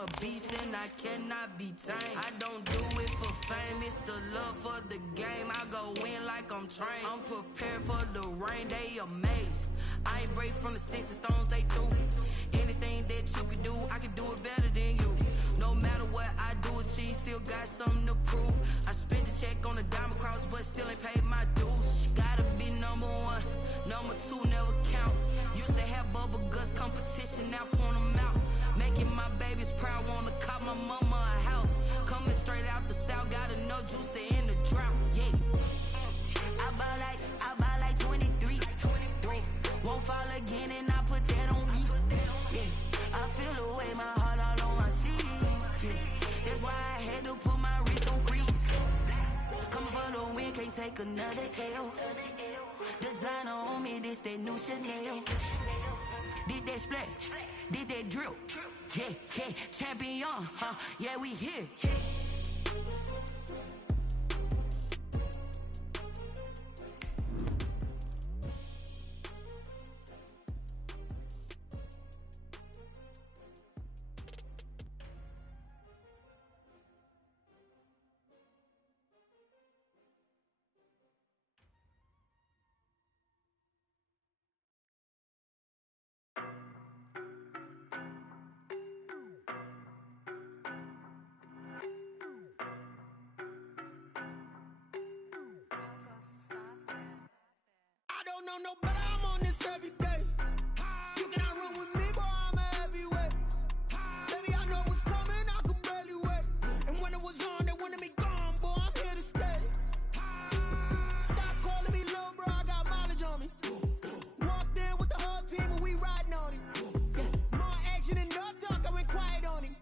a beast and I cannot be tamed. I don't do it for fame, it's the love for the game. I go in like I'm trained. I'm prepared for the rain, they amazed. I ain't break from the sticks and stones they threw. Anything that you can do, I can do it better than you. No matter what I do achieve, still got something to prove. I spent the check on the diamond cross, but still ain't paid my dues. Gotta be number one, number two never count. Used to have bubble guts competition, now point them out. Making my babies proud, wanna cop my mama a house. Coming straight out the south, got enough juice to end the drought. Yeah. I buy like 23. Won't fall again and I put that on me. Yeah. I feel the way, my heart all on my sleeve. Yeah. That's why I had to put my wrist on freeze. Coming for the win, can't take another L. Designer on me, this that new Chanel. Did that splash, did that drill. Yeah, yeah, champion, huh? Yeah, we here. I don't know no better, I'm on this every day. You cannot run with me, boy, I'm a heavyweight. Baby, I know what's coming, I could barely wait. And when it was on, they wanted me gone, boy, I'm here to stay. Stop calling me little bro, I got mileage on me. Walked in with the whole team and we riding on it. Yeah. More action and no talk, I went quiet on him.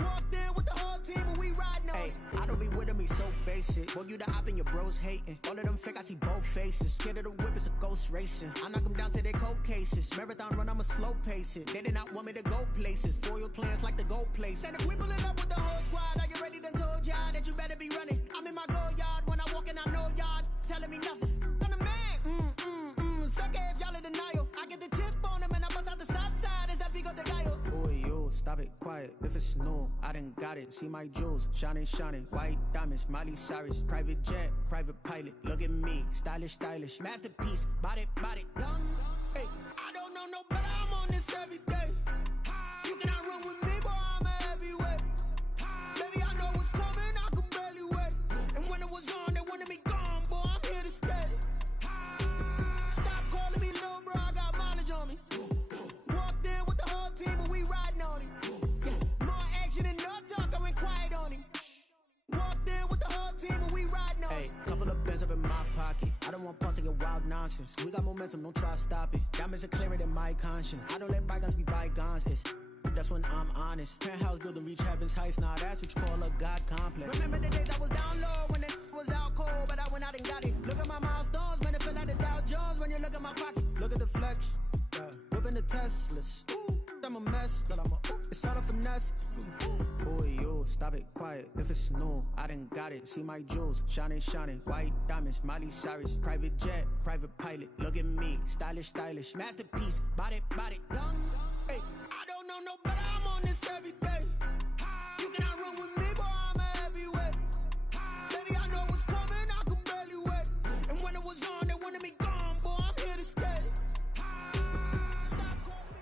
Walked in with the whole team and we riding on it. I don't be with him, he's so basic. Boy, you the op and your bros hating. All of them fake, I see both faces. Scared of the whip, it's a ghost racing. I knock them down to their cold cases. Marathon run, I'ma slow pace it. They did not want me to go places. Foil plans like the gold place. And if we pulling up with the whole squad, I get ready to told y'all that you better be running. I'm in my go yard when I walk in, I know y'all telling me nothing. I'm the man, sucker if y'all in denial. I get the chip on them and I bust out the south side. Is that big of the guy? Boy, you, stop it, quiet. If it's new, I done got it. See my jewels, shining, shining. White diamonds, Miley Cyrus. Private jet, private pilot. Look at me, stylish, stylish. Masterpiece, body, young. Hey, I don't know no better, I'm on this every day. You cannot run with me, boy, I'm a heavyweight. Baby, I know what's coming, I could barely wait. And when it was on, they wanted me gone, boy, I'm here to stay. Stop calling me little bro, I got mileage on me. Walked in with the whole team and we riding on it. Yeah. More action and no talk, I went quiet on him. Walked in with the whole team and we riding on it. Hey, couple of bands up in my pocket. I don't want pause to get wild nonsense. We got momentum, don't try to stop it. Diamonds are clearer than my conscience. I don't let bygones be bygones. It's that's when I'm honest. Penthouse building reach heaven's heights. Now that's what you call a God complex. Remember the days I was down low when it was out cold, but I went out and got it. Look at my milestones, man, it feel like the Dow Jones when you look at my pocket. Look at the flex, whipping the Teslas. Ooh, I'm a mess, but it's all a finesse. Boy, you, stop it, quiet. If it's new, I done got it. See my jewels, shining, shining. White diamonds, Miley Cyrus. Private jet, private pilot. Look at me, stylish, stylish. Masterpiece, body, young. Hey, I don't know no better, I'm on this every day. You cannot run with me, boy, I'm a heavyweight. Baby, I know what's coming, I could barely wait. And when it was on, they wanted me gone, boy, I'm here to stay. Stop calling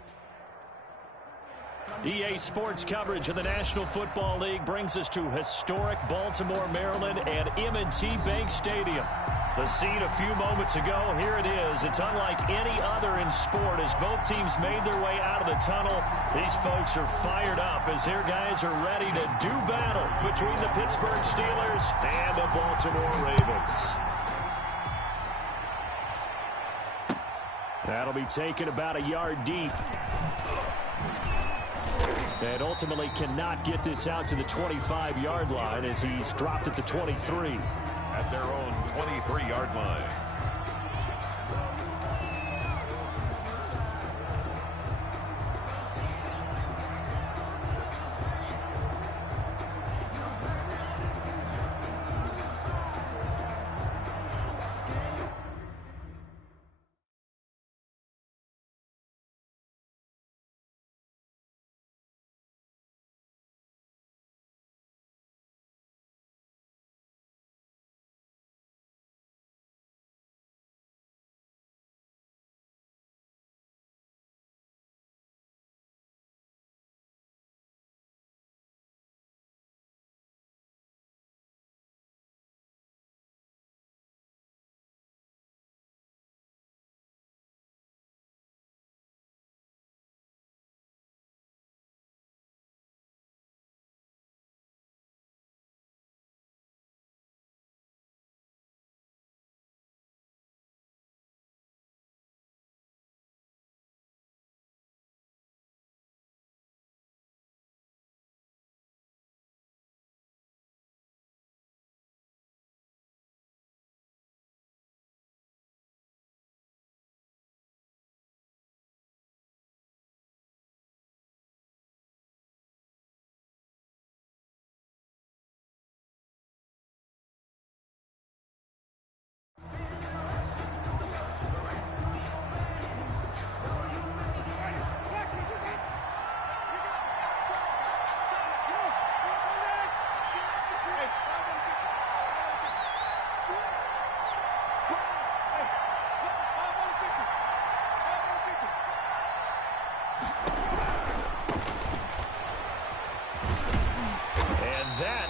me. EA Sports coverage of the National Football League brings us to historic Baltimore, Maryland and M&T Bank Stadium. The scene a few moments ago, here it is. It's unlike any other in sport as both teams made their way out of the tunnel. These folks are fired up as their guys are ready to do battle between the Pittsburgh Steelers and the Baltimore Ravens. That'll be taken about a yard deep. And ultimately cannot get this out to the 25-yard line as he's dropped at the 23. At their own 23-yard line.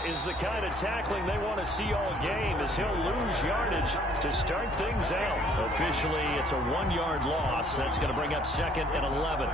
That is the kind of tackling they want to see all game, as he'll lose yardage to start things out. Officially, it's a 1-yard loss. That's going to bring up 2nd and 11.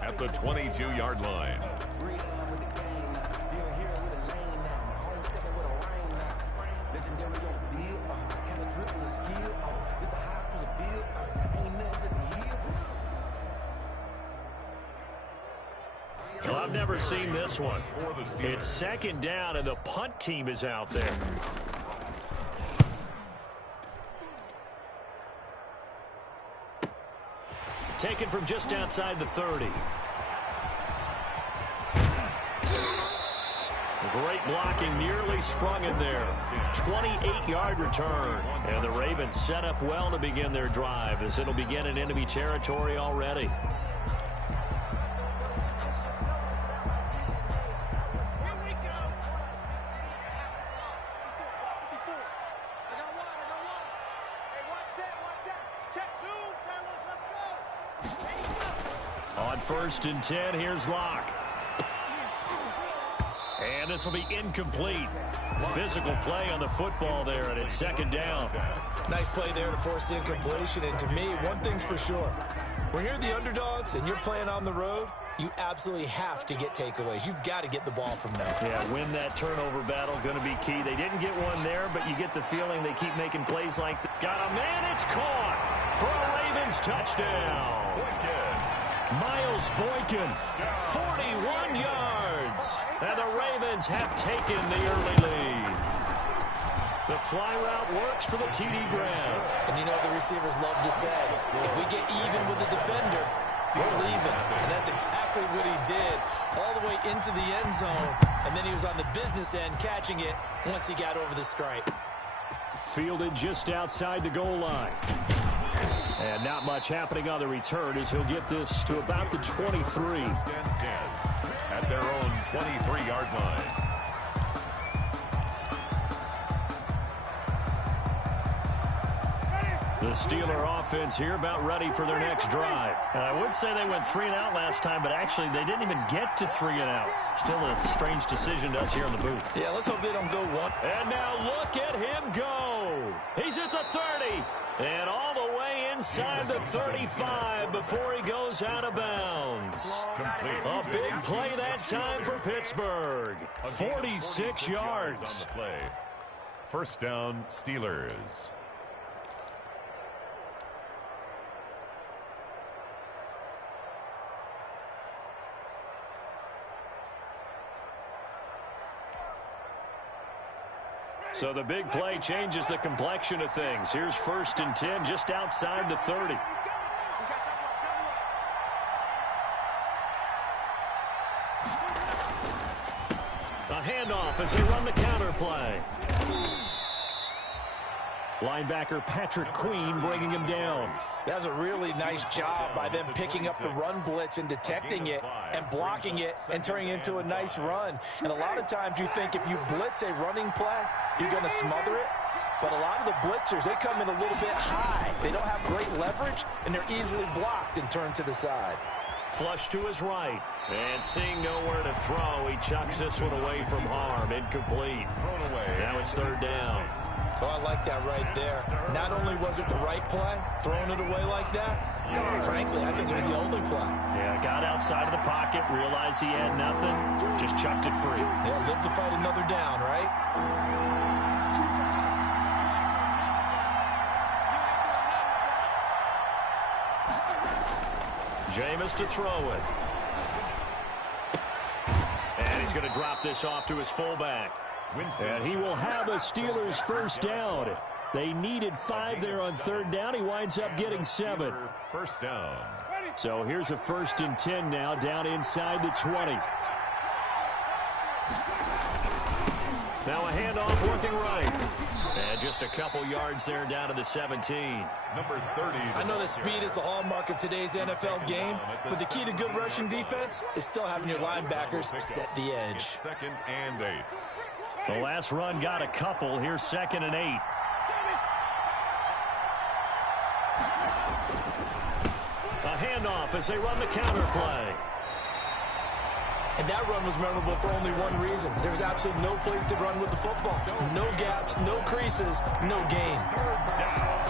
At the 22-yard line. Well, I've never seen this one. It's 2nd down, and the punt team is out there. Taken from just outside the 30. Great blocking, nearly sprung in there. 28-yard return. And the Ravens set up well to begin their drive, as it'll begin in enemy territory already. On 1st and 10, here's Locke. And this will be incomplete. Physical play on the football there, and it's 2nd down. Nice play there to force the incompletion. And to me, one thing's for sure. When you're the underdogs and you're playing on the road, you absolutely have to get takeaways. You've got to get the ball from them. Yeah, win that turnover battle, going to be key. They didn't get one there, but you get the feeling they keep making plays like that. Got a man, it's caught for a Ravens touchdown. Miles Boykin, 41 yards. And the Ravens have taken the early lead. The fly route works for the TD Graham. And you know what the receivers love to say? If we get even with the defender, we're leaving. And that's exactly what he did, all the way into the end zone. And then he was on the business end catching it once he got over the stripe. Fielded just outside the goal line. And not much happening on the return, as he'll get this to about the 23. At their own 23-yard line. The Steeler offense here about ready for their next drive. And I would say they went 3 and out last time, but actually they didn't even get to 3 and out. Still a strange decision to us here in the booth. Yeah, let's hope they don't go one. And now look at him go. He's at the 30. And all the way inside the 35 before he goes out of bounds. A big play that time for Pittsburgh. 46 yards. On the play. 1st down, Steelers. So the big play changes the complexion of things. Here's 1st and 10 just outside the 30. A handoff as they run the counter play. Linebacker Patrick Queen bringing him down. That's a really nice job by them picking up the run blitz and detecting it and blocking it and turning it into a nice run. And a lot of times you think if you blitz a running play, you're going to smother it. But a lot of the blitzers, they come in a little bit high. They don't have great leverage, and they're easily blocked and turned to the side. Flush to his right. And seeing nowhere to throw, he chucks this one away from harm. Incomplete. Thrown away. Now it's 3rd down. Oh, I like that right there. Not only was it the right play, throwing it away like that, frankly, I think it was the only play. Yeah, got outside of the pocket, realized he had nothing, just chucked it free. Yeah, live to fight another down, right? Jameis to throw it. And he's going to drop this off to his fullback. And he will have a Steelers 1st down. They needed 5 there on 3rd down. He winds up getting 7. First down. So here's a 1st and 10 now, down inside the 20. Now a handoff working right. And just a couple yards there down to the 17. Number 30. I know that speed is the hallmark of today's NFL game, but the key to good rushing defense is still having your linebackers set the edge. 2nd and 8. The last run got a couple. Here's 2nd and 8. A handoff as they run the counter play. And that run was memorable for only one reason. There was absolutely no place to run with the football. No gaps, no creases, no gain. 3rd down.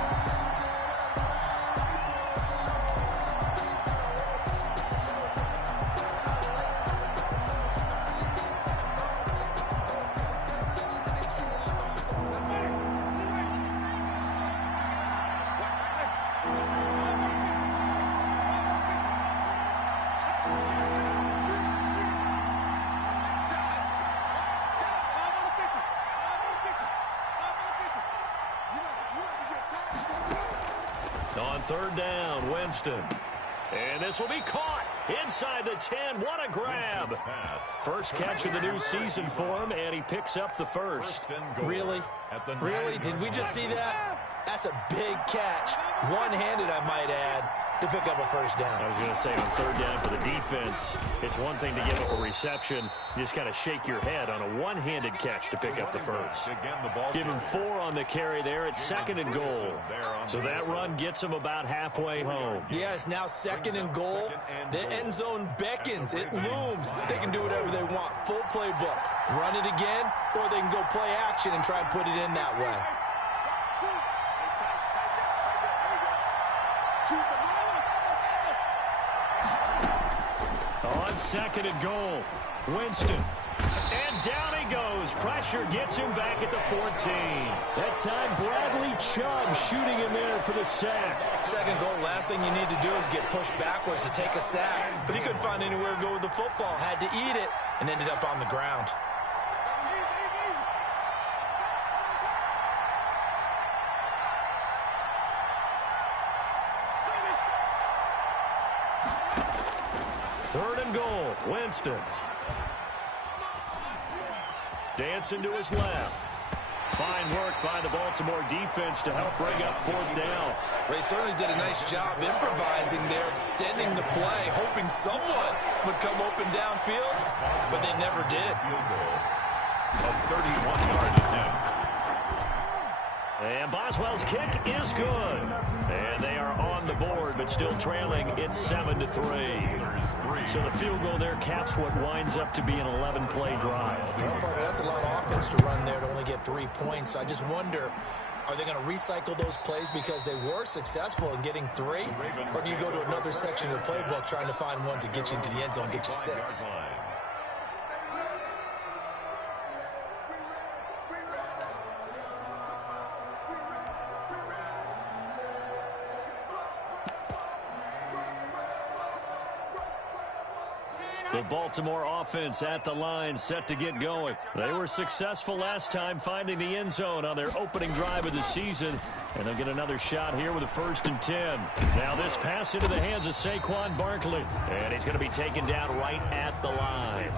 On 3rd down, Winston. And this will be caught inside the 10. What a grab. First catch of the new season for him, and he picks up the first. Really? Really? Did we just see that? That's a big catch. One-handed, I might add, to pick up a first down. I was going to say on 3rd down for the defense, it's one thing to give up a reception. You just got to shake your head on a one-handed catch to pick up the first. Give him 4 on the carry there at 2nd and goal. So that run gets him about halfway home. Yeah, it's now 2nd and goal. The end zone beckons. It looms. They can do whatever they want. Full playbook. Run it again, or they can go play action and try and put it in that way. On 2nd and goal, Winston. And down he goes. Pressure gets him back at the 14. That time, Bradley Chubb shooting in there for the sack. 2nd goal, last thing you need to do is get pushed backwards to take a sack. But he couldn't find anywhere to go with the football. Had to eat it and ended up on the ground. Third and goal, Winston. Dancing to his left. Fine work by the Baltimore defense to help bring up 4th down. They certainly did a nice job improvising there, extending the play, hoping someone would come open downfield, but they never did. Field goal of 31-yard attempt. And Boswell's kick is good. And they are on the board, but still trailing. It's 7-3. So the field goal there caps what winds up to be an 11-play drive. Well, partner, that's a lot of offense to run there to only get 3 points. I just wonder, are they going to recycle those plays because they were successful in getting 3? Or do you go to another section of the playbook trying to find ones that get you into the end zone and get you 6? The Baltimore offense at the line, set to get going. They were successful last time finding the end zone on their opening drive of the season. And they'll get another shot here with a 1st and 10. Now this pass into the hands of Saquon Barkley. And he's going to be taken down right at the line.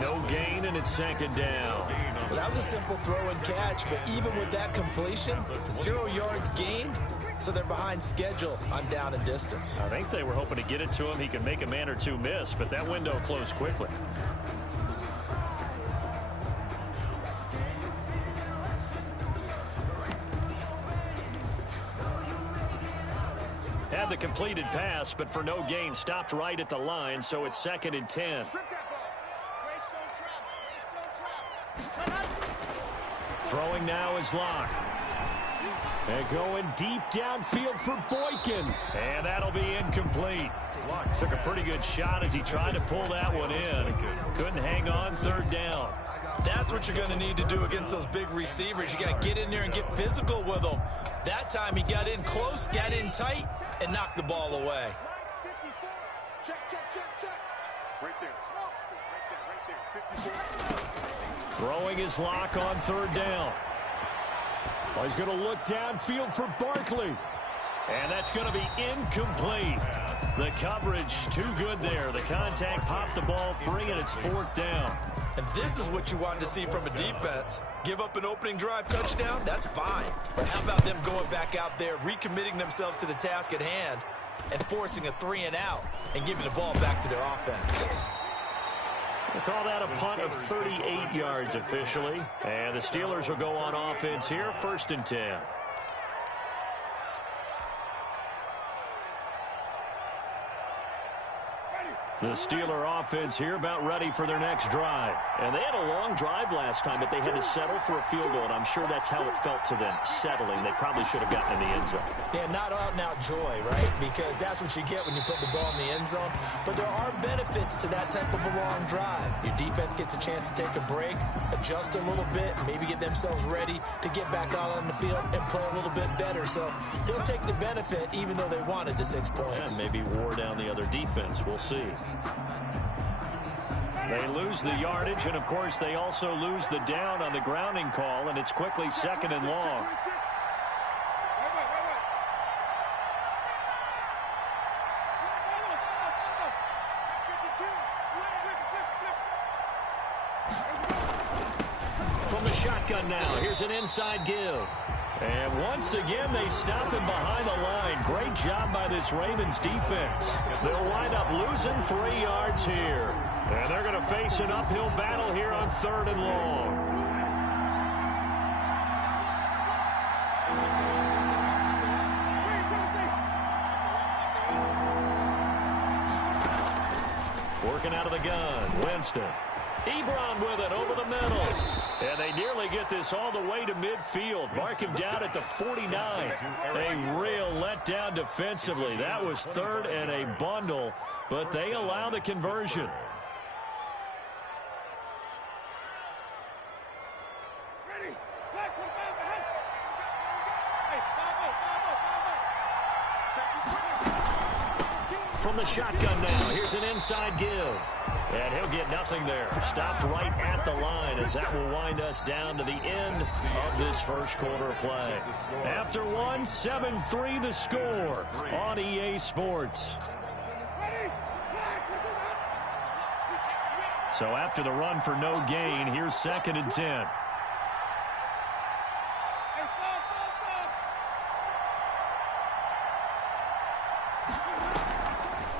No gain, and it's 2nd down. Well, that was a simple throw and catch, but even with that completion, 0 yards gained. So they're behind schedule on down and distance. I think they were hoping to get it to him. He could make a man or two miss, but that window closed quickly. Had the completed pass, but for no gain, stopped right at the line, so it's 2nd and 10. Throwing now is Locke. And going deep downfield for Boykin. And that'll be incomplete. Took a pretty good shot as he tried to pull that one in. Couldn't hang on, 3rd down. That's what you're going to need to do against those big receivers. You got to get in there and get physical with them. That time he got in close, got in tight, and knocked the ball away. Check. Right there. Throwing his Lock on 3rd down. Well, he's going to look downfield for Barkley. And that's going to be incomplete. The coverage too good there. The contact popped the ball free, and it's 4th down. And this is what you wanted to see from a defense. Give up an opening drive touchdown, that's fine. But how about them going back out there, recommitting themselves to the task at hand, and forcing a 3-and-out and giving the ball back to their offense. We'll call that a punt of 38 yards officially. And the Steelers will go on offense here, 1st and 10. The Steeler offense here about ready for their next drive. And they had a long drive last time, but they had to settle for a field goal, and I'm sure that's how it felt to them, settling. They probably should have gotten in the end zone. Yeah, not out-and-out joy, right? Because that's what you get when you put the ball in the end zone. But there are benefits to that type of a long drive. Your defense gets a chance to take a break, adjust a little bit, maybe get themselves ready to get back out on the field and play a little bit better. So he'll take the benefit even though they wanted the 6 points. And maybe wore down the other defense. We'll see. They lose the yardage, and, of course, they also lose the down on the grounding call, and it's quickly 2nd and long. From the shotgun now, here's an inside give. And once again, they stop him behind the line. Great job by this Ravens defense. They'll wind up losing 3 yards here. And they're going to face an uphill battle here on 3rd and long. Working out of the gun, Winston. Ebron with it over the middle. And they nearly get this all the way to midfield. Mark him down at the 49. A real letdown defensively. That was 3rd and a bundle, but they allow the conversion. From the shotgun now, here's an inside give. And he'll get nothing there. Stopped right at the line as that will wind us down to the end of this first quarter of play. After one, 7-3 the score on EA Sports. So after the run for no gain, here's 2nd and 10.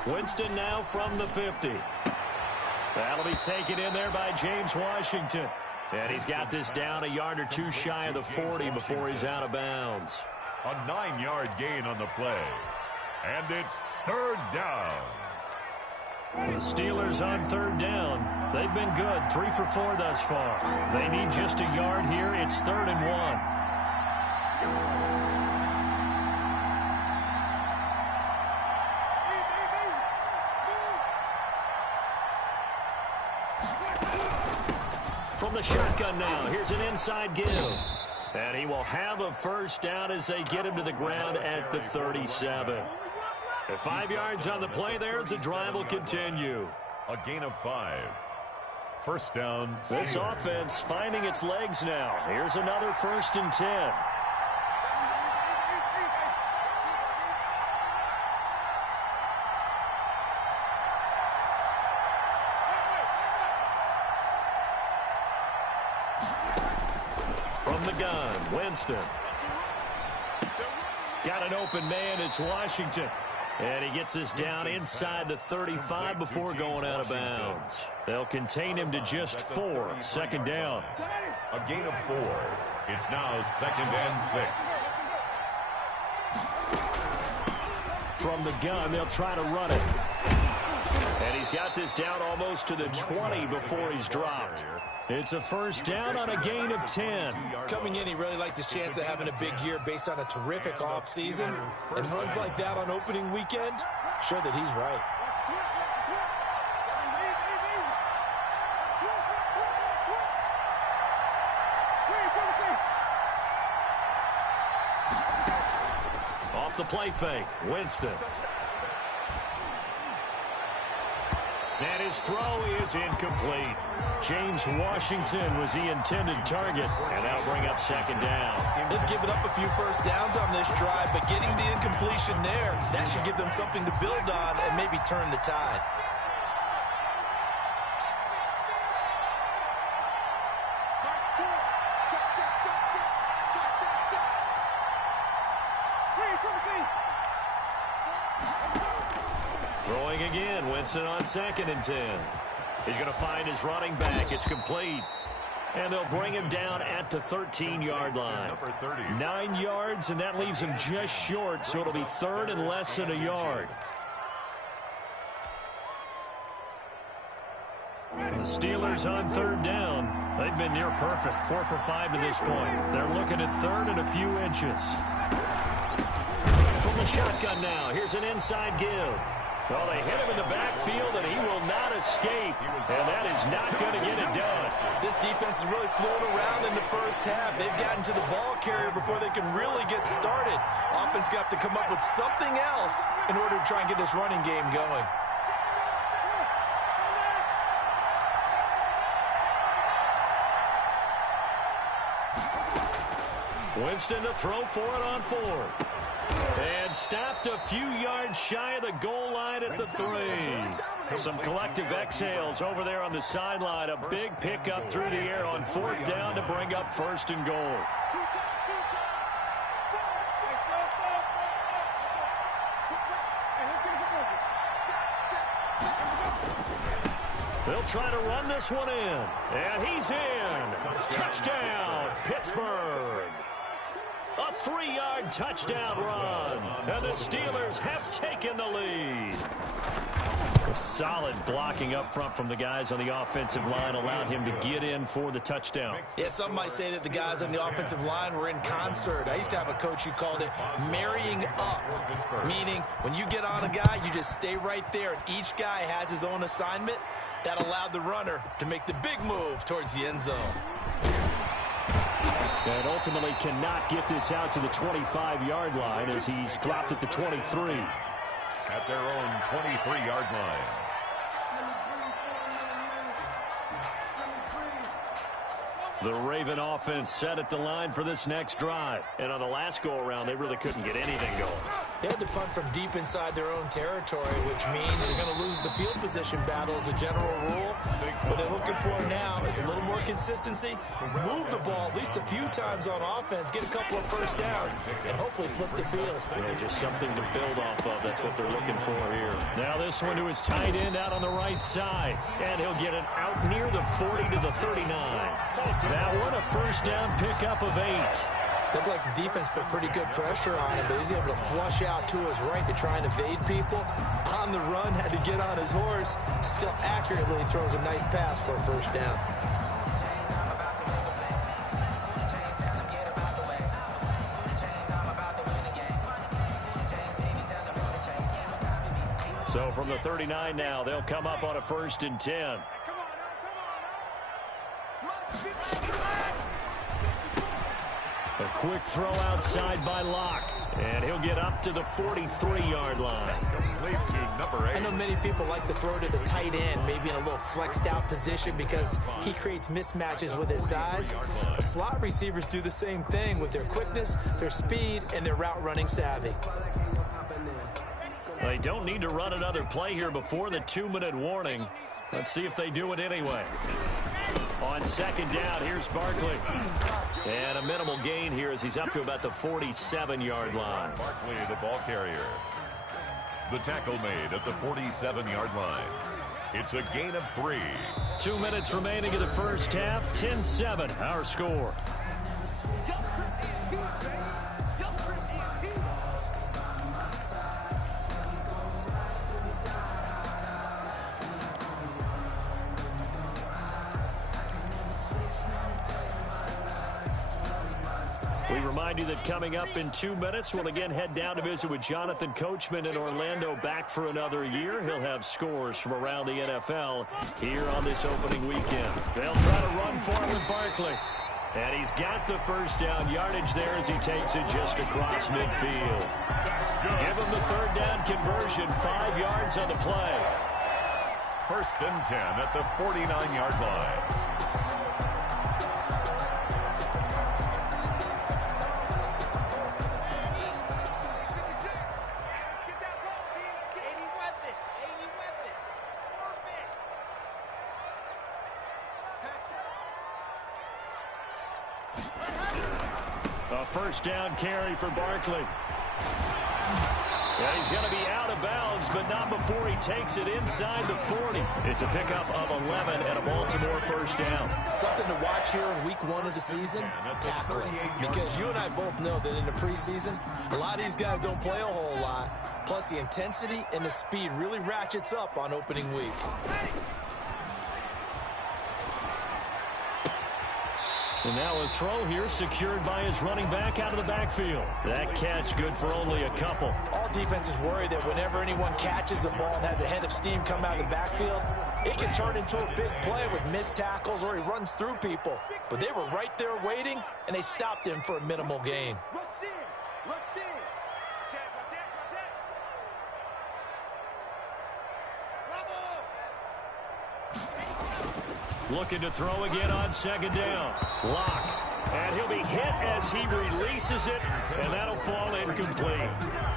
Winston now from the 50. That'll be taken in there by James Washington. And he's got this down a yard or two shy of the 40 before he's out of bounds. A 9-yard gain on the play. And it's 3rd down. The Steelers on 3rd down. They've been good, 3 for 4 thus far. They need just a yard here. It's 3rd and 1. From the shotgun now, here's an inside give. And he will have a 1st down as they get him to the ground at the 37. At 5 yards on the play there, the drive will continue. A gain of 5. 1st down. This offense finding its legs now. Here's another 1st and 10. From the gun, Winston. Got an open man, it's Washington. And he gets this down inside the 35 before going out of bounds. They'll contain him to just 4. 2nd down. A gain of 4. It's now 2nd and 6. From the gun, they'll try to run it. And he's got this down almost to the 20 before he's dropped. It's a 1st down on a gain of 10. Coming in, he really liked his chance of having a big year based on a terrific offseason. And runs like that on opening weekend show that he's right. Off the play fake, Winston. And his throw is incomplete. James Washington was the intended target, and that'll bring up second down. They've given up a few first downs on this drive, but getting the incompletion there, that should give them something to build on and maybe turn the tide. Throwing again, Winston on 2nd and 10. He's going to find his running back. It's complete. And they'll bring him down at the 13-yard line. 9 yards, and that leaves him just short, so it'll be 3rd and less than a yard. The Steelers on 3rd down. They've been near perfect, 4 for 5 to this point. They're looking at 3rd and a few inches. From the shotgun now, here's an inside give. Well, they hit him in the backfield, and he will not escape. And that is not going to get it done. This defense has really flown around in the first half. They've gotten to the ball carrier before they can really get started. Offense got to come up with something else in order to try and get this running game going. Winston to throw for it on 4th. And stopped a few yards shy of the goal line at the 3. Some collective exhales over there on the sideline. A big pickup through the air on 4th down to bring up 1st and goal. They'll try to run this one in. And he's in. Touchdown, Pittsburgh. A 3-yard touchdown run. And the Steelers have taken the lead. Solid blocking up front from the guys on the offensive line allowed him to get in for the touchdown. Yeah, some might say that the guys on the offensive line were in concert. I used to have a coach who called it marrying up, meaning when you get on a guy, you just stay right there, and each guy has his own assignment. That allowed the runner to make the big move towards the end zone. And ultimately cannot get this out to the 25-yard line as he's dropped at the 23. At their own 23-yard line. The Raven offense set at the line for this next drive. And on the last go-around, they really couldn't get anything going. They had to punt from deep inside their own territory, which means you're going to lose the field position battle as a general rule. What they're looking for now is a little more consistency, move the ball at least a few times on offense, get a couple of first downs, and hopefully flip the field. Yeah, just something to build off of. That's what they're looking for here. Now this one to his tight end out on the right side. And he'll get it out near the 40 to the 39. That one a first down pickup of 8. Looked like the defense put pretty good pressure on him, but he's able to flush out to his right to try and evade people. On the run, had to get on his horse. Still accurately throws a nice pass for a first down. So from the 39 now, they'll come up on a 1st and 10. A quick throw outside by Locke. And he'll get up to the 43-yard line. I know many people like to throw to the tight end, maybe in a little flexed out position because he creates mismatches with his size. The slot receivers do the same thing with their quickness, their speed, and their route running savvy. They don't need to run another play here before the 2-minute warning. Let's see if they do it anyway. On 2nd down, here's Barkley. And a minimal gain here as he's up to about the 47-yard line. Barkley, the ball carrier. The tackle made at the 47-yard line. It's a gain of 3. 2 minutes remaining in the first half. 10-7, our score. We remind you that coming up in 2 minutes, we'll again head down to visit with Jonathan Coachman in Orlando, back for another year. He'll have scores from around the NFL here on this opening weekend. They'll try to run for it with Barkley. And he's got the first down yardage there as he takes it just across midfield. Give him the 3rd down conversion, 5 yards on the play. first and 10 at the 49-yard line. A first down carry for Barkley. Yeah, he's going to be out of bounds, but not before he takes it inside the 40. It's a pickup of 11 and a Baltimore first down. Something to watch here in week 1 of the season, tackling. Because you and I both know that in the preseason, a lot of these guys don't play a whole lot. Plus, the intensity and the speed really ratchets up on opening week. And now a throw here secured by his running back out of the backfield. That catch good for only a couple. All defenses worry that whenever anyone catches the ball and has a head of steam come out of the backfield, it can turn into a big play with missed tackles or he runs through people. But they were right there waiting, and they stopped him for a minimal gain. Looking to throw again on second down. Lock. And he'll be hit as he releases it, and that'll fall incomplete.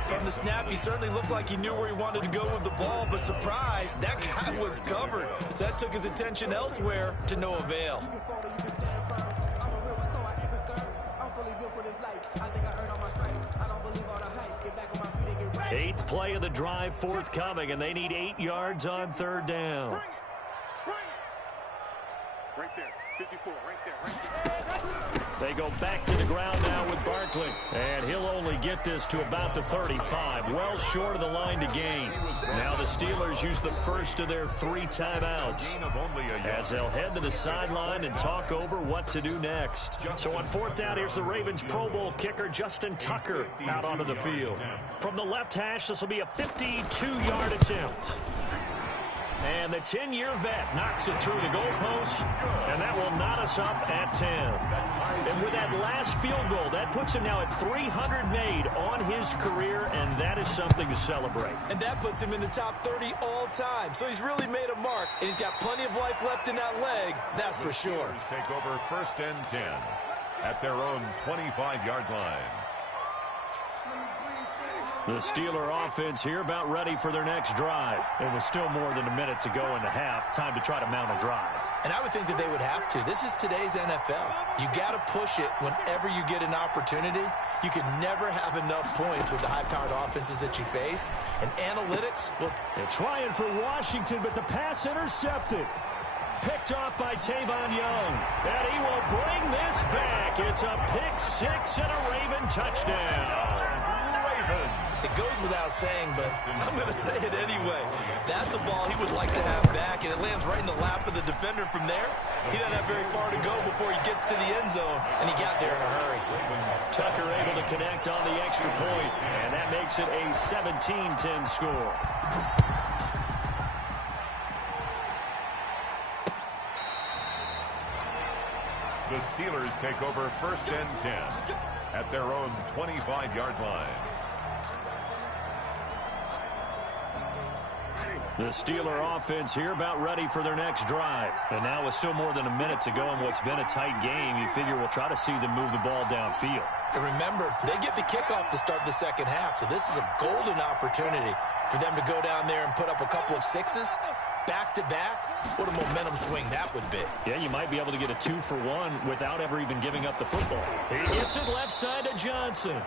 From the snap, he certainly looked like he knew where he wanted to go with the ball, but surprise, that guy was covered. So that took his attention elsewhere to no avail. Eighth play of the drive forthcoming, and they need 8 yards on third down. Right there, 54, right there. They go back to the ground now with Barkley. And he'll only get this to about the 35, well short of the line to gain. Now the Steelers use the first of their 3 timeouts as they'll head to the sideline and talk over what to do next. So on fourth down, here's the Ravens Pro Bowl kicker Justin Tucker out onto the field. From the left hash, this will be a 52-yard attempt. And the 10-year vet knocks it through the goalpost, and that will knot us up at 10. And with that last field goal, that puts him now at 300 made on his career, and that is something to celebrate. And that puts him in the top 30 all time. So he's really made a mark, and he's got plenty of life left in that leg, that's for sure. Take over first and 10 at their own 25-yard line. The Steeler offense here about ready for their next drive. It was still more than a minute to go in the half. Time to try to mount a drive. And I would think that they would have to. This is today's NFL. You got to push it whenever you get an opportunity. You can never have enough points with the high-powered offenses that you face. And analytics, well, they're trying for Washington, but the pass intercepted. Picked off by Tavon Young. And he will bring this back. It's a pick six and a Raven touchdown. It goes without saying, but I'm going to say it anyway. That's a ball he would like to have back, and it lands right in the lap of the defender from there. He doesn't have very far to go before he gets to the end zone, and he got there in a hurry. Tucker able to connect on the extra point, and that makes it a 17-10 score. The Steelers take over first and 10 at their own 25-yard line. The Steeler offense here about ready for their next drive. And now with still more than a minute to go in what's been a tight game, you figure we'll try to see them move the ball downfield. And remember, they get the kickoff to start the second half, so this is a golden opportunity for them to go down there and put up a couple of sixes. Back-to-back, what a momentum swing that would be. Yeah, you might be able to get a 2-for-1 without ever even giving up the football. He gets it left side to Johnson.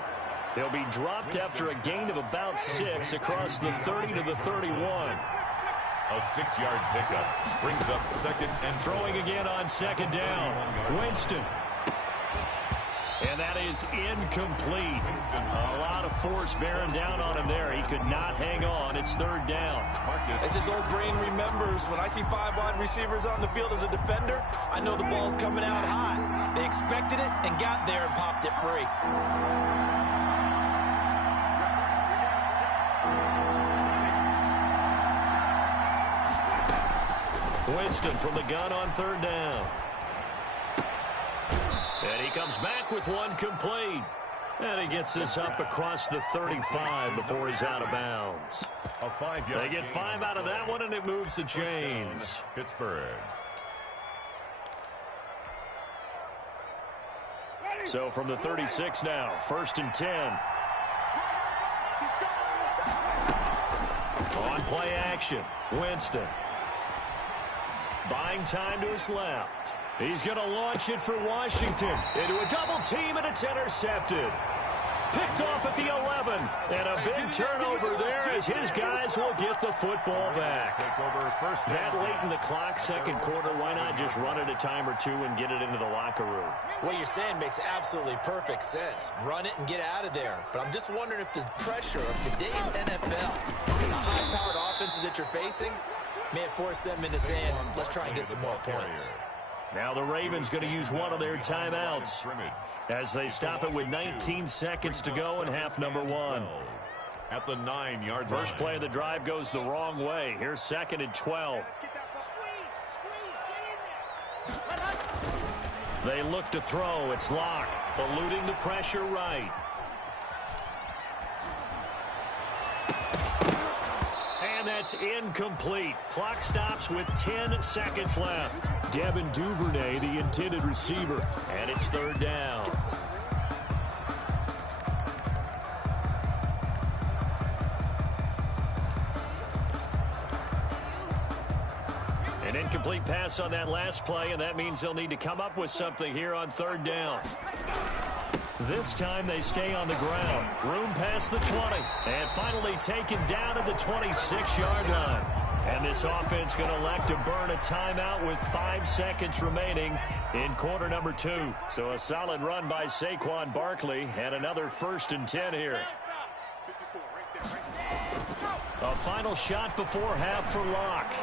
He'll be dropped after a gain of about 6 across the 30 to the 31. A 6-yard pickup brings up second and throwing again on second down. Winston. And that is incomplete. A lot of force bearing down on him there. He could not hang on. It's third down. As his old brain remembers, when I see 5 wide receivers on the field as a defender, I know the ball's coming out high. They expected it and got there and popped it free. Winston from the gun on third down. And he comes back with one complete. And he gets this up across the 35 before he's out of bounds. They get 5 out of that one, and it moves the chains. Pittsburgh. So from the 36 now, 1st and 10. On play action, Winston. Buying time to his left. He's going to launch it for Washington into a double team, and it's intercepted. Picked off at the 11, and a big turnover there as his guys will get the football back. That late in the clock, second quarter, why not just run it a time or two and get it into the locker room? What you're saying makes absolutely perfect sense. Run it and get out of there. But I'm just wondering if the pressure of today's NFL and the high-powered offenses that you're facing may have forced them into saying, let's try and get some more points. Now the Ravens going to use one of their timeouts as they stop it with 19 seconds to go in half number 1. At the 9-yard line. First play of the drive goes the wrong way. Here's 2nd and 12. They look to throw. It's Locke, eluding the pressure right. And that's incomplete. Clock stops with 10 seconds left. Devin Duvernay, the intended receiver. And it's 3rd down. An incomplete pass on that last play, and that means they'll need to come up with something here on 3rd down. This time they stay on the ground. Room past the 20. And finally taken down at the 26-yard line. And this offense going to elect to burn a timeout with 5 seconds remaining in quarter number 2. So a solid run by Saquon Barkley and another 1st and 10 here. A final shot before half for Locke.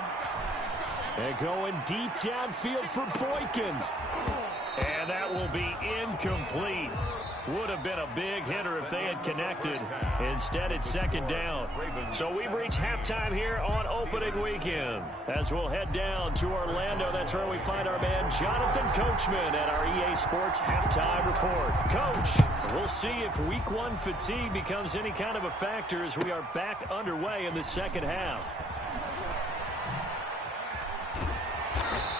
And going deep downfield for Boykin. And that will be incomplete. Would have been a big hitter if they had connected. Instead, it's 2nd down. So we've reached halftime here on opening weekend. As we'll head down to Orlando, that's where we find our man Jonathan Coachman at our EA Sports Halftime Report. Coach, we'll see if Week 1 fatigue becomes any kind of a factor as we are back underway in the second half.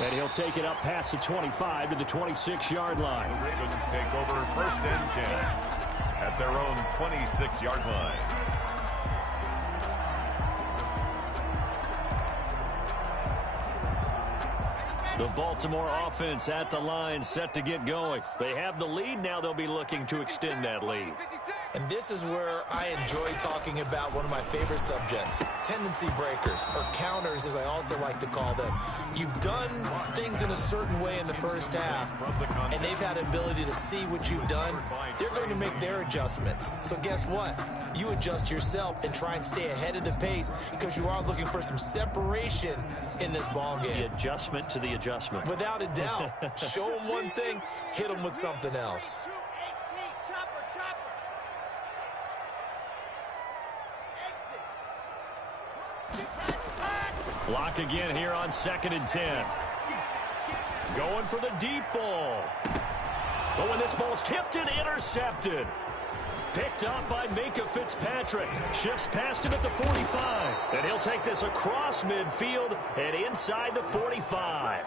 And he'll take it up past the 25 to the 26-yard line. The Ravens take over 1st and 10 at their own 26-yard line. The Baltimore offense at the line, set to get going. They have the lead. Now they'll be looking to extend that lead. And this is where I enjoy talking about one of my favorite subjects, tendency breakers, or counters as I also like to call them. You've done things in a certain way in the first half, and they've had ability to see what you've done. They're going to make their adjustments. So guess what? You adjust yourself and try and stay ahead of the pace because you are looking for some separation in this ball game. The adjustment to the adjustment. Without a doubt. Show them one thing, hit them with something else. Lock again here on 2nd and 10. Going for the deep ball. But when this ball's tipped and intercepted. Picked up by Minka Fitzpatrick. Shifts past him at the 45. And he'll take this across midfield and inside the 45.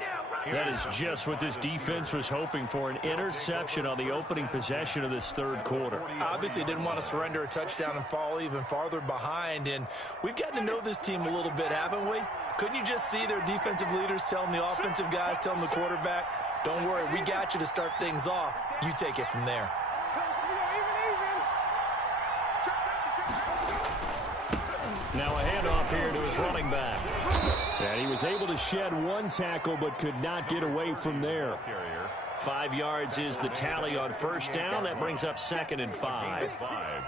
That is just what this defense was hoping for, an interception on the opening possession of this 3rd quarter. Obviously didn't want to surrender a touchdown and fall even farther behind, and we've gotten to know this team a little bit, haven't we? Couldn't you just see their defensive leaders telling the offensive guys, telling the quarterback, don't worry, we got you to start things off. You take it from there. Now a handoff here to his running back. And he was able to shed one tackle but could not get away from there. 5 yards is the tally on 1st down. That brings up 2nd and 5.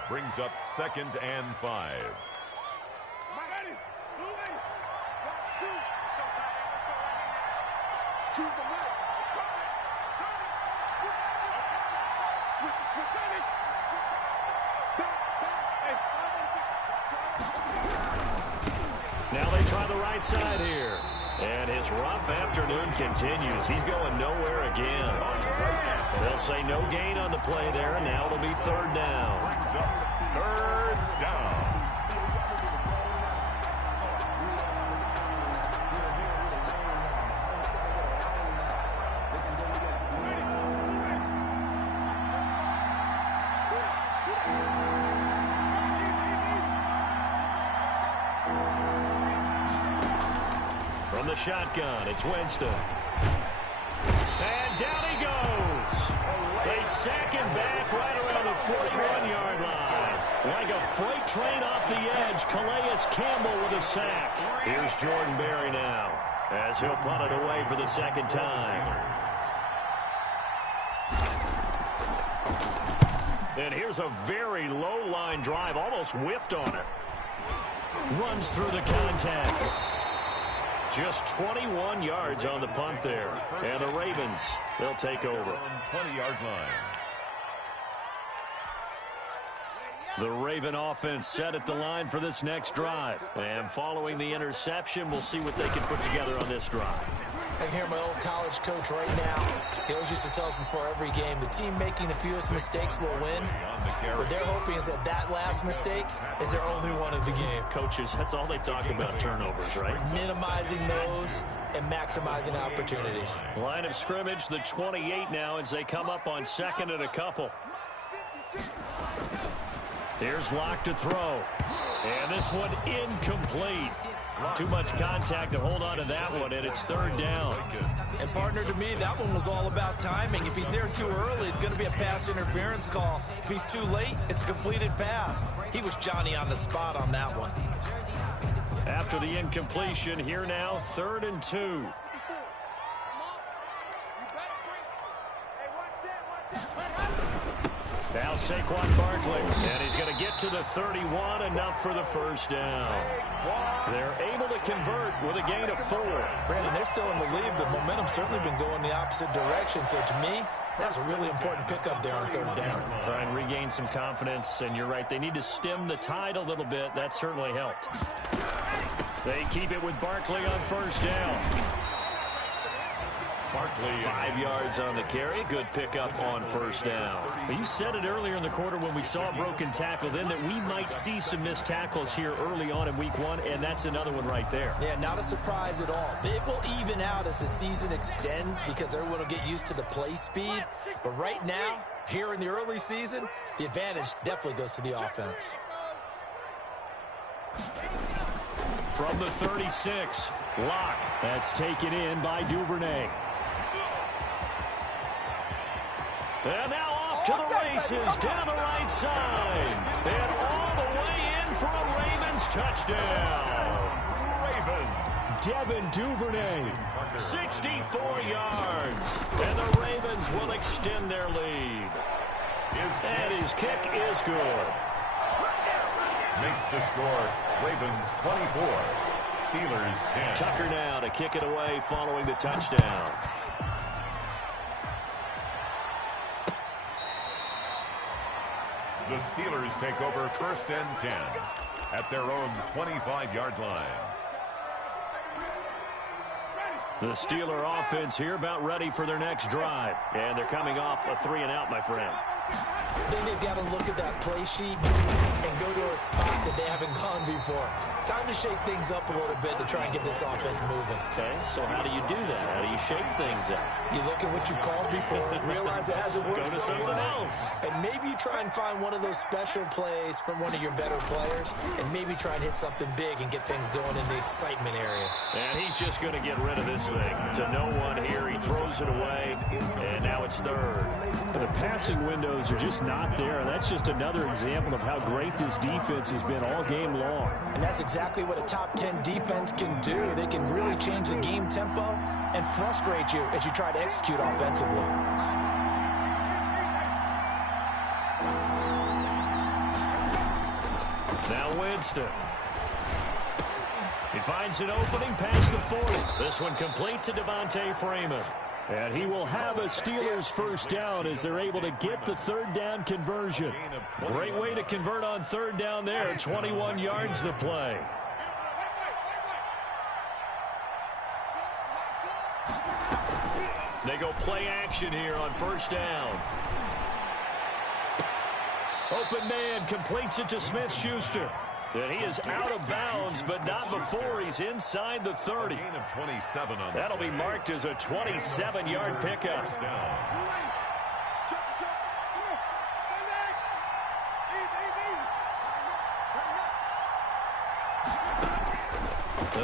Brings up 2nd and 5. Now they try the right side here. And his rough afternoon continues. He's going nowhere again. They'll say no gain on the play there, and now it'll be third down. Third down. From the shotgun, it's Winston. And down he goes. They sack him back right around the 41-yard line. Like a freight train off the edge, Calais Campbell with a sack. Here's Jordan Berry now, as he'll punt it away for the second time. And here's a very low-line drive, almost whiffed on it. Runs through the contact. Just 21 yards on the punt there. And the Ravens, they'll take over. 20-yard line. The Raven offense set at the line for this next drive. And following the interception, we'll see what they can put together on this drive. I can hear my old college coach right now. He always used to tell us before every game, the team making the fewest mistakes will win. What they're hoping is that that last mistake is their only one of the game. Coaches, that's all they talk about, turnovers, right? Minimizing those and maximizing opportunities. Line of scrimmage, the 28 now as they come up on second and a couple. Here's Locke to throw. And this one incomplete. Too much contact to hold on to that one, and it's third down. And partner, to me, that one was all about timing. If he's there too early, it's going to be a pass interference call. If he's too late, it's a completed pass. He was Johnny on the spot on that one. After the incompletion, here now, 3rd and 2. Now Saquon Barkley, and he's going to get to the 31, enough for the first down. They're able to convert with a gain of 4. Brandon, they're still in the lead, but momentum's certainly been going the opposite direction. So to me, that's a really important pickup there on 3rd down. Try and regain some confidence, and you're right, they need to stem the tide a little bit. That certainly helped. They keep it with Barkley on 1st down. Barkley, 5 yards on the carry. Good pickup on 1st down. You said it earlier in the quarter when we saw a broken tackle then that we might see some missed tackles here early on in week 1, and that's another one right there. Yeah, not a surprise at all. It will even out as the season extends because everyone will get used to the play speed. But right now, here in the early season, the advantage definitely goes to the offense. From the 36, Locke. That's taken in by Duvernay. And now off to the races down the right side. And all the way in for a Ravens touchdown. Ravens. Devin Duvernay, 64 yards. And the Ravens will extend their lead. And his kick is good. Makes the score Ravens 24, Steelers 10. Tucker now to kick it away following the touchdown. The Steelers take over 1st and 10 at their own 25-yard line. The Steeler offense here about ready for their next drive. And they're coming off a 3-and-out, my friend. I think they've got to look at that play sheet and go to a spot that they haven't gone before. Time to shake things up a little bit to try and get this offense moving. Okay, so how do you do that? How do you shake things up? You look at what you've called before, realize it hasn't worked Go to so something well, else. and maybe you try and find one of those special plays from one of your better players, and maybe try and hit something big and get things going in the excitement area. And he's just going to get rid of this thing. To no one here, he throws it away, and now it's 3rd. The passing windows are just not there. That's just another example of how great this defense has been all game long. And that's exactly what a top 10 defense can do. They can really change the game tempo and frustrate you as you try to execute offensively. Now Winston. He finds an opening past the 40. This one complete to Devontae Freeman. And he will have a Steelers 1st down as they're able to get the 3rd down conversion. Great way to convert on 3rd down there. 21 yards the play. They go play action here on first down. Open man completes it to Smith-Schuster. And he is out of bounds, but not before he's inside the 30. That'll be marked as a 27-yard pickup.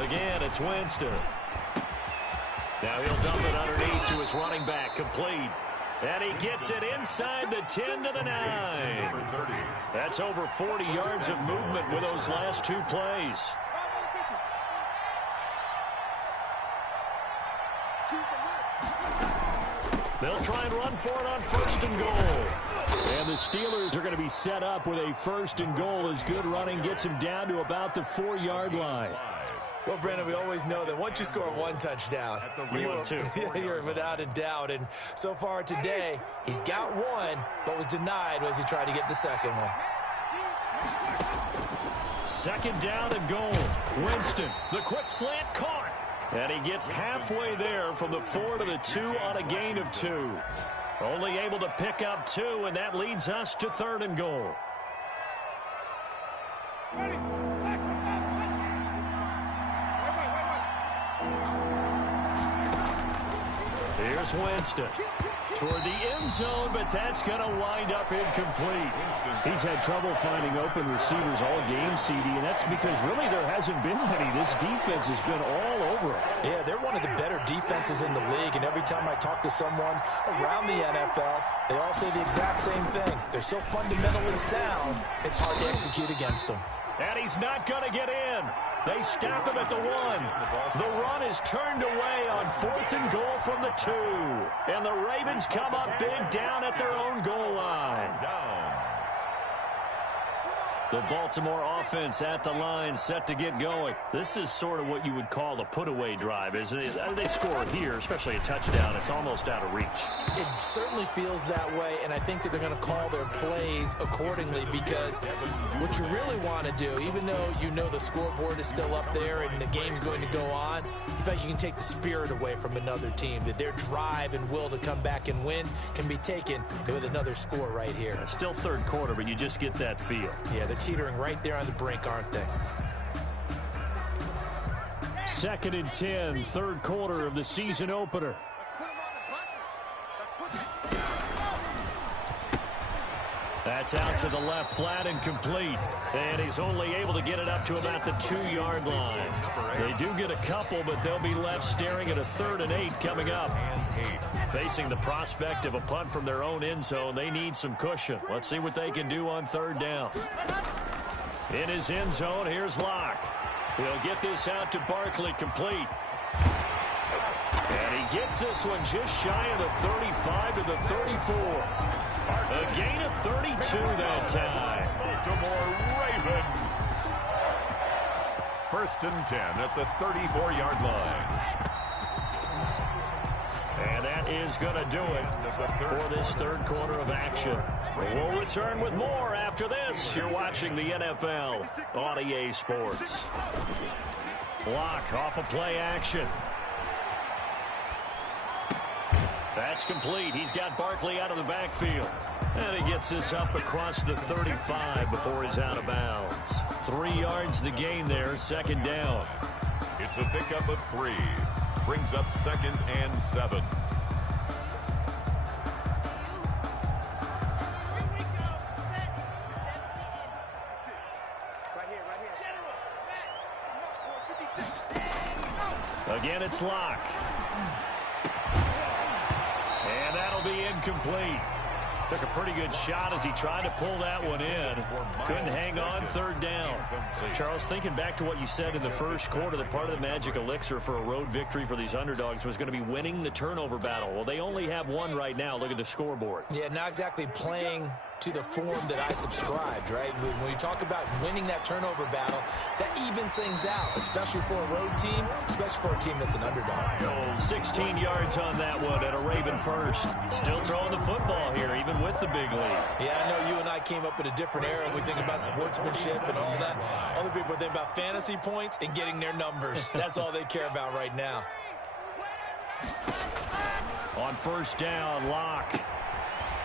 Again, it's Winston. Now he'll dump it underneath to his running back, complete. And he gets it inside the 10 to the 9. That's over 40 yards of movement with those last two plays. They'll try and run for it on first and goal. And the Steelers are going to be set up with a first and goal as good running gets them down to about the 4-yard line. Well, Brandon, we always know that once you score one touchdown, you're without a doubt. And so far today, he's got one, but was denied as he tried to get the second one. Second down and goal. Winston, the quick slant caught. And he gets halfway there from the 4 to the 2 on a gain of 2. Only able to pick up 2, and that leads us to third and goal. Here's Winston toward the end zone, but that's going to wind up incomplete. He's had trouble finding open receivers all game, CD, and that's because really there hasn't been many. This defense has been all over him. Yeah, they're one of the better defenses in the league, and every time I talk to someone around the NFL, they all say the exact same thing. They're so fundamentally sound, it's hard to execute against them. And he's not going to get in. They stop him at the 1. The run is turned away on 4th and goal from the 2. And the Ravens come up big down at their own goal line. The Baltimore offense at the line, set to get going. This is sort of what you would call a put-away drive, isn't it? They score here, especially a touchdown. It's almost out of reach. It certainly feels that way, and I think that they're going to call their plays accordingly because what you really want to do, even though you know the scoreboard is still up there and the game's going to go on, in fact, you can take the spirit away from another team, that their drive and will to come back and win can be taken with another score right here. Still third quarter, but you just get that feel. Yeah, they're teetering right there on the brink, aren't they? 2nd and 10, third quarter of the season opener. That's out to the left, flat and complete. And he's only able to get it up to about the 2-yard line. They do get a couple, but they'll be left staring at a 3rd and 8 coming up. Facing the prospect of a punt from their own end zone, they need some cushion. Let's see what they can do on 3rd down. In his end zone, here's Locke. He'll get this out to Barkley, complete. And he gets this one just shy of the 35 to the 34. A gain of 32 that time. Baltimore Ravens. 1st and 10 at the 34-yard line. And that is going to do it for this third quarter of action. We'll return with more after this. You're watching the NFL on EA Sports. Block off of play action. That's complete. He's got Barkley out of the backfield. And he gets this up across the 35 before he's out of bounds. 3 yards the gain there, 2nd down. It's a pickup of 3. Brings up 2nd and 7. Again, it's Locke. And that'll be incomplete. Took a pretty good shot as he tried to pull that one in. Couldn't hang on, 3rd down. Charles, thinking back to what you said in the first quarter, that part of the magic elixir for a road victory for these underdogs was going to be winning the turnover battle. Well, they only have one right now. Look at the scoreboard. Yeah, not exactly playing to the form that I subscribed, right? When you talk about winning that turnover battle, that evens things out, especially for a road team, especially for a team that's an underdog. 16 yards on that one at a Raven first. Still throwing the football here, even with the big lead. Yeah, I know you and I came up in a different era. We think about sportsmanship and all that. Other people think about fantasy points and getting their numbers. That's all they care about right now. On first down, Locke.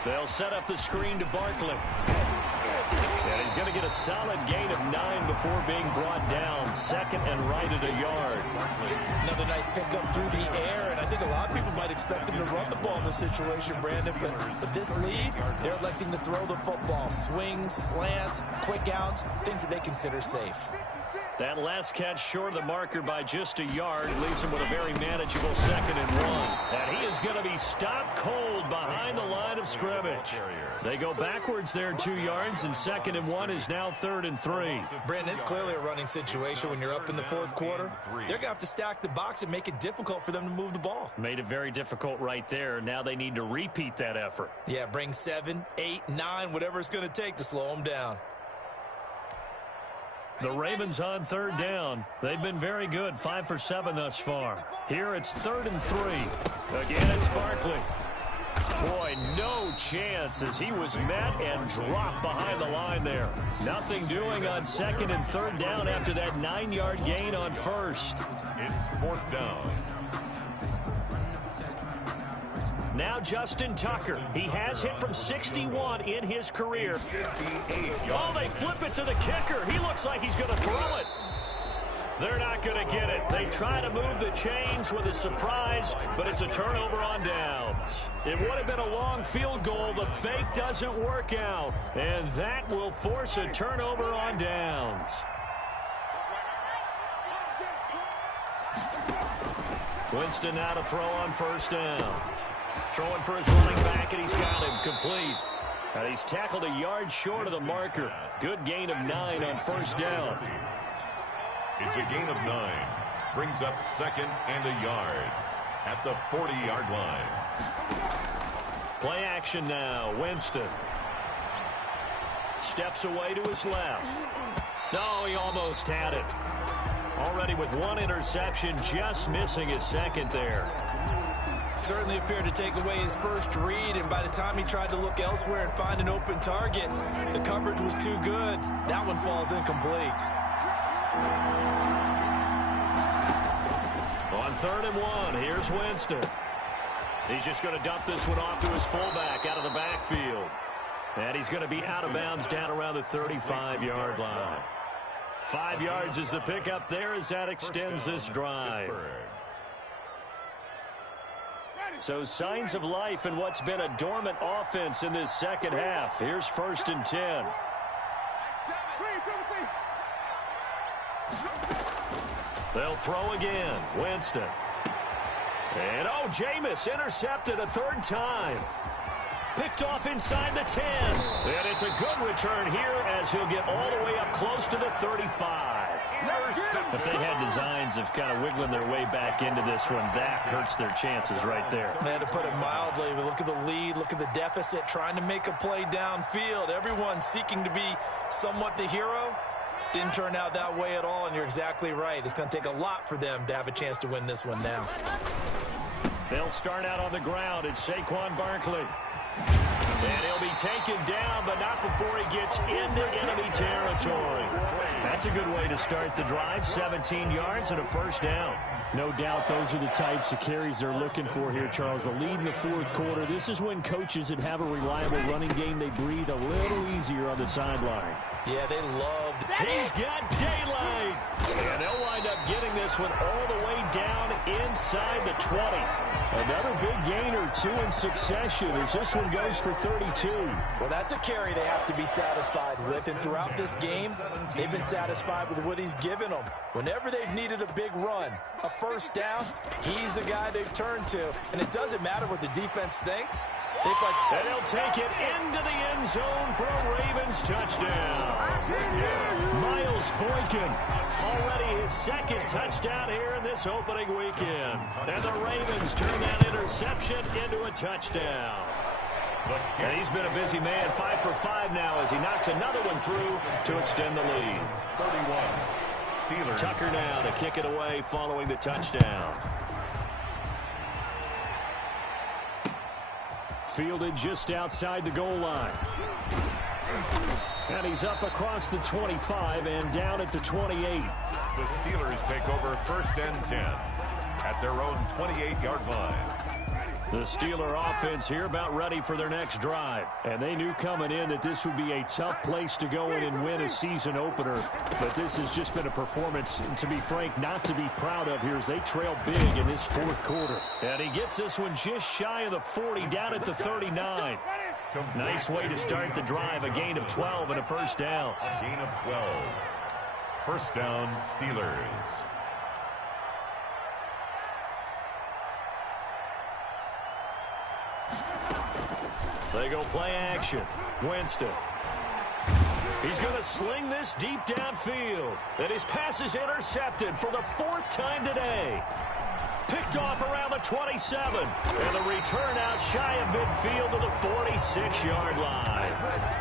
They'll set up the screen to Barkley. And he's going to get a solid gain of 9 before being brought down. Second and right at a yard. Another nice pickup through the air, and I think a lot of people might expect him to run the ball in this situation, Brandon, but with this lead, they're electing to throw the football. Swings, slants, quick outs, things that they consider safe. That last catch short of the marker by just a yard leaves him with a very manageable 2nd and 1. And he is going to be stopped cold behind the line of scrimmage. They go backwards there 2 yards, and 2nd and 1 is now 3rd and 3. Brandon, it's clearly a running situation when you're up in the 4th quarter. They're going to have to stack the box and make it difficult for them to move the ball. Made it very difficult right there. Now they need to repeat that effort. Yeah, bring 7, 8, 9, whatever it's going to take to slow them down. The Ravens on 3rd down. They've been very good, 5 for 7 thus far. Here it's 3rd and 3. Again, it's Barkley. Boy, no chance as he was met and dropped behind the line there. Nothing doing on 2nd and 3rd down after that 9-yard gain on 1st. It's 4th down. Now Justin Tucker. He has hit from 61 in his career. Oh, they flip it to the kicker. He looks like he's going to throw it. They're not going to get it. They try to move the chains with a surprise, but it's a turnover on downs. It would have been a long field goal. The fake doesn't work out, and that will force a turnover on downs. Winston now to throw on 1st down. Throwing for his running back, and he's got him complete. And he's tackled a yard short of the marker. Good gain of 9 on 1st down. It's a gain of 9. Brings up 2nd and a yard at the 40-yard line. Play action now. Winston steps away to his left. No, he almost had it. Already with 1 interception, just missing his 2nd there. Certainly appeared to take away his first read, and by the time he tried to look elsewhere and find an open target, the coverage was too good. That one falls incomplete. On 3rd and 1, here's Winston. He's just going to dump this one off to his fullback out of the backfield. And he's going to be out of bounds down around the 35-yard line. 5 yards is the pickup there as that extends this drive. So signs of life in what's been a dormant offense in this 2nd half. Here's 1st and 10. They'll throw again. Winston. And, oh, Jameis intercepted a 3rd time. Picked off inside the 10. And it's a good return here as he'll get all the way up close to the 35. If they had designs of kind of wiggling their way back into this one, that hurts their chances right there. They had to put it mildly. Look at the lead, look at the deficit, trying to make a play downfield. Everyone seeking to be somewhat the hero. Didn't turn out that way at all, and you're exactly right. It's going to take a lot for them to have a chance to win this one now. They'll start out on the ground. It's Saquon Barkley. And he'll be taken down, but not before he gets into enemy territory. That's a good way to start the drive. 17 yards and a 1st down. No doubt those are the types of carries they're looking for here, Charles. The lead in the 4th quarter. This is when coaches that have a reliable running game, they breathe a little easier on the sideline. Yeah, they loved. He's got daylight. And they'll wind up getting this one all the way down inside the 20. Another big gain or 2 in succession as this one goes for 32. Well, that's a carry they have to be satisfied with. And throughout this game, they've been satisfied with what he's given them. Whenever they've needed a big run, a 1st down, he's the guy they've turned to. And it doesn't matter what the defense thinks. And they'll take it into the end zone for a Ravens touchdown. Miles Boykin, already his 2nd touchdown here in this opening weekend. And the Ravens turn that interception into a touchdown. And he's been a busy man, 5 for 5 now as he knocks another one through to extend the lead. 31. Steelers. Tucker now to kick it away following the touchdown. Fielded just outside the goal line. And he's up across the 25 and down at the 28. The Steelers take over 1st and 10. at their own 28-yard line. The Steeler offense here about ready for their next drive. And they knew coming in that this would be a tough place to go in and win a season opener. But this has just been a performance, to be frank, not to be proud of here as they trail big in this fourth quarter. And he gets this one just shy of the 40, down at the 39. Nice way to start the drive, a gain of 12 and a first down. A gain of 12. First down, Steelers. They go play action. Winston. He's going to sling this deep downfield. And his pass is intercepted for the fourth time today. Picked off around the 27. And the return out shy of midfield to the 46-yard line.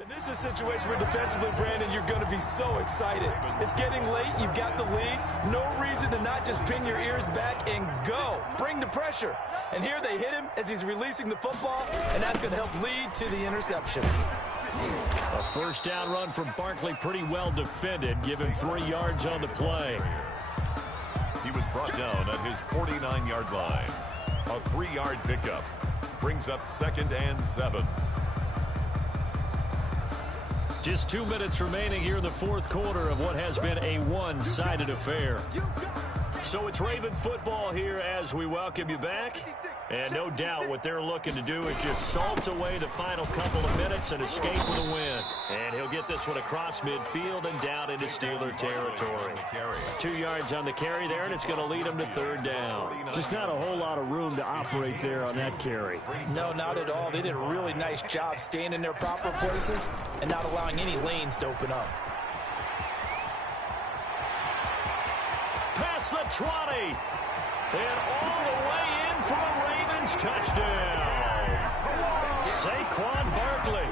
And this is a situation where defensively, Brandon, you're going to be so excited. It's getting late. You've got the lead. No reason to not just pin your ears back and go. Bring the pressure. And here they hit him as he's releasing the football, and that's going to help lead to the interception. A first down run from Barkley, pretty well defended. Give him 3 yards on the play. He was brought down at his 49-yard line. A 3-yard pickup brings up 2nd and 7. Just 2 minutes remaining here in the fourth quarter of what has been a one-sided affair. So it's Raven football here as we welcome you back. And no doubt what they're looking to do is just salt away the final couple of minutes and escape with a win. And he'll get this one across midfield and down into Steeler territory. 2 yards on the carry there, and it's going to lead him to third down. Just not a whole lot of room to operate there on that carry. No, not at all. They did a really nice job staying in their proper places and not allowing any lanes to open up. Past the 20. And all the way in for a Ravens touchdown. Saquon Barkley,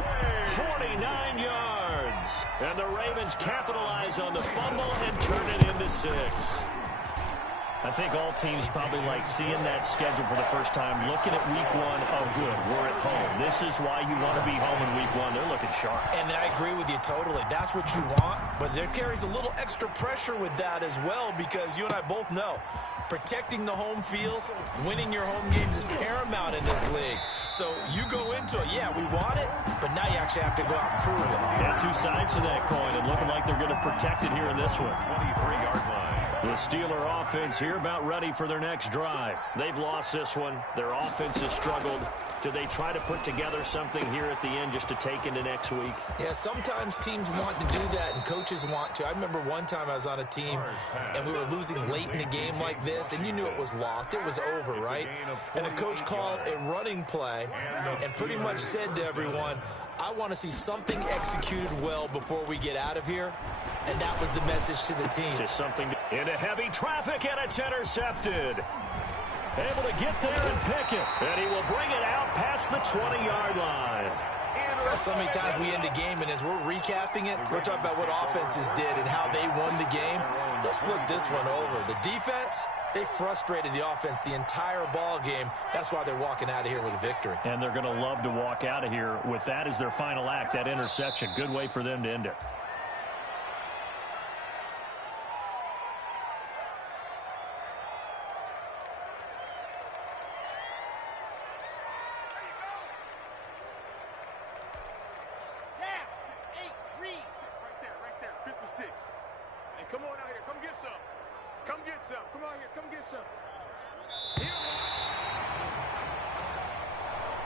49 yards. And the Ravens capitalize on the fumble and turn it into 6. I think all teams probably like seeing that schedule for the first time, looking at week 1. Oh, good, we're at home. This is why you want to be home in week 1. They're looking sharp. And I agree with you totally. That's what you want. But there carries a little extra pressure with that as well, because you and I both know protecting the home field, winning your home games is paramount in this league. So you go into it, yeah, we want it, but now you actually have to go out and prove it. Yeah, 2 sides to that coin, and looking like they're going to protect it here in this one. 23-yard line. The Steeler offense here about ready for their next drive. They've lost this one. Their offense has struggled. Do they try to put together something here at the end just to take into next week? Yeah, sometimes teams want to do that and coaches want to. I remember one time I was on a team and we were losing late in a game like this, and you knew it was lost. It was over, right? And the coach called a running play and pretty much said to everyone, I want to see something executed well before we get out of here. And that was the message to the team. Just something into heavy traffic, and it's intercepted. Able to get there and pick it. And he will bring it out past the 20-yard line. So many times we end the game, and as we're recapping it, we're talking about what offenses did and how they won the game. Let's flip this one over. The defense, they frustrated the offense the entire ball game. That's why they're walking out of here with a victory. And they're going to love to walk out of here with that as their final act, that interception. Good way for them to end it.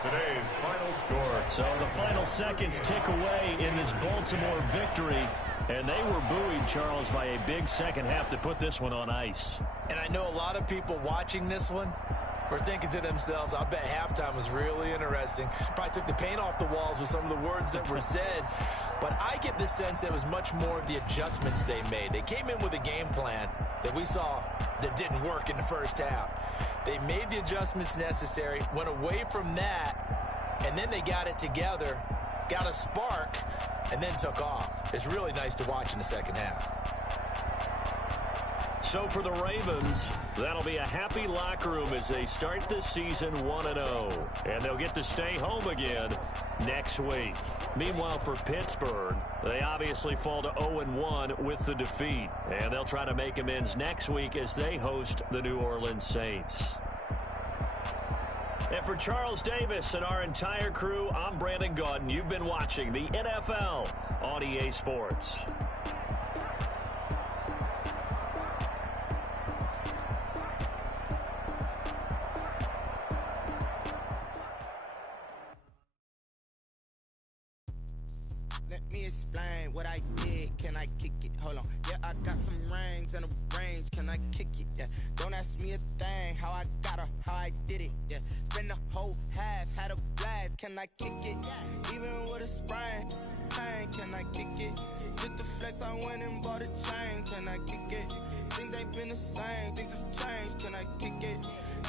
Today's final score. So the final seconds tick away in this Baltimore victory. And they were buoyed, Charles, by a big second half to put this one on ice. And I know a lot of people watching this one were thinking to themselves, I bet halftime was really interesting. Probably took the paint off the walls with some of the words that were said. But I get the sense it was much more of the adjustments they made. They came in with a game plan that we saw that didn't work in the first half. They made the adjustments necessary, went away from that, and then they got it together, got a spark, and then took off. It's really nice to watch in the second half. So for the Ravens, that'll be a happy locker room as they start this season 1-0. And they'll get to stay home again next week. Meanwhile, for Pittsburgh, they obviously fall to 0-1 with the defeat. And they'll try to make amends next week as they host the New Orleans Saints. And for Charles Davis and our entire crew, I'm Brandon Gaudin. You've been watching the NFL on EA Sports. Let me explain what I did. Can I kick it? Hold on. Yeah, I got some rings and a range. Can I kick it? Yeah. Don't ask me a thing. How I got her, how I did it. Yeah. Spend the whole half, had a blast. Can I kick it? Even with a sprain. Pain, can I kick it? Just the flex, I went and bought a chain. Can I kick it? Things ain't been the same. Things have changed. Can I kick it?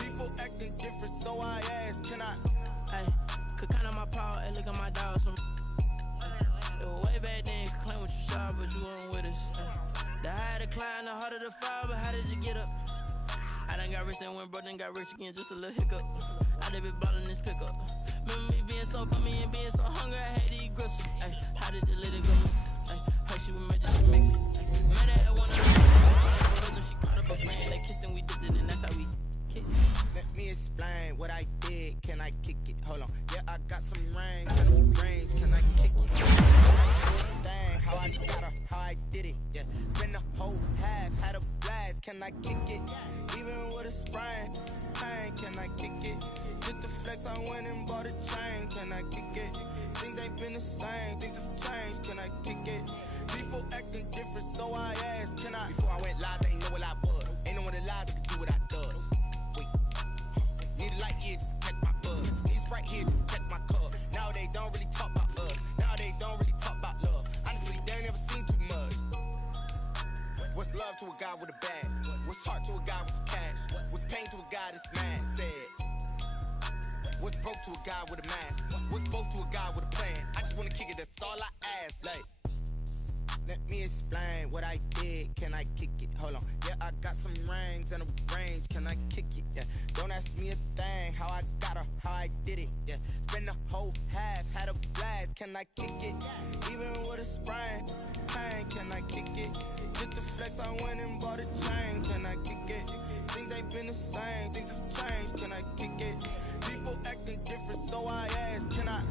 People acting different, so I ask. Can I? Hey, could count on my power and look at my dogs from. It was way back then, you could claim what you saw, but you weren't with us. The higher the climb, the harder the fall, but how did you get up? I done got rich and went broke, then got rich again, just a little hiccup. I done been ballin' this pickup. Remember me being so bummy and being so hungry, I had to eat gristle. Ay, how did you let it go? Ay, her she would make this shit mix. Made her at one of the she caught up a friend, they kissed and we dipped it, and that's how we kicked. Let me explain what I did. Can I kick it? Hold on. Yeah, I got some rings and a range. Can I kick it? Dang, how I got her, how I did it. Yeah, spend the whole half, had a blast. Can I kick it? Even with a sprain. Pain, can I kick it? Just the flex, I went and bought a chain. Can I kick it? Things ain't been the same. Things have changed. Can I kick it? People acting different, so I asked. Can I? Before I went live, they ain't know what I was. Ain't no one alive that could do what I does. Need a light here just to catch my buzz. Need Sprite here just to catch my cup. Now they don't really talk about us. Now they don't really talk about love. Honestly, they ain't never seen too much. What's love to a guy with a bag? What's heart to a guy with some cash? What's pain to a guy that's mad? Said. What's broke to a guy with a mask? What's broke to a guy with a plan? I just wanna kick it, that's all I ask. Like, let me explain what I did. Can I kick it? Hold on. Yeah, I got some rings and a range. Can I kick it? Yeah. Don't ask me a thing. How I got her, how I did it. Yeah. Spend the whole half, had a blast. Can I kick it? Even with a sprain. Pain, can I kick it? Just the flex, I went and bought a chain. Can I kick it? Things ain't been the same. Things have changed. Can I kick it? People acting different, so I ask. Can I?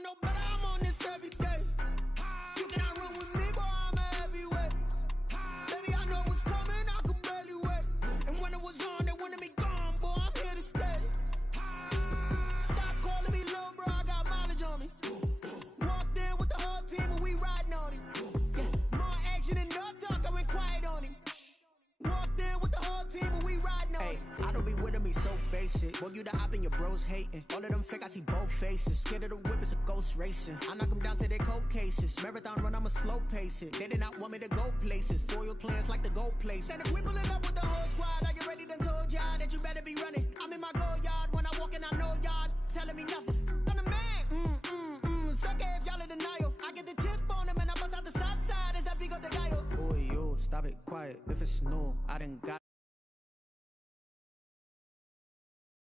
No better, I'm on this every day. You cannot run with me, boy, I'm a heavyweight. Baby, I know what's coming, I could barely wait. And when it was on, they wanted me gone, boy, I'm here to stay. Stop calling me little bro, I got mileage on me. Walked in with the whole team and we riding on him. More action and no talk, I went quiet on him. Walked in with the whole team and we riding on him. I don't be with me so basic. Boy, you the op and your bros hating. All of them fake, I see both faces. Scared of the whip, it's a ghost racing. I knock them down to their cold cases. Marathon run, I'ma slow pace it. They did not want me to go places. Foil plans like the gold place. And if we pulling up with the whole squad, are you ready? Done told y'all that you better be running. I'm in my go yard. When I walk in, I know y'all telling me nothing. I'm the man. Suck it if y'all in denial. I get the chip on them and I bust out the south side. Is that big of the guy? Boy, yo, stop it quiet. If it's new, I done got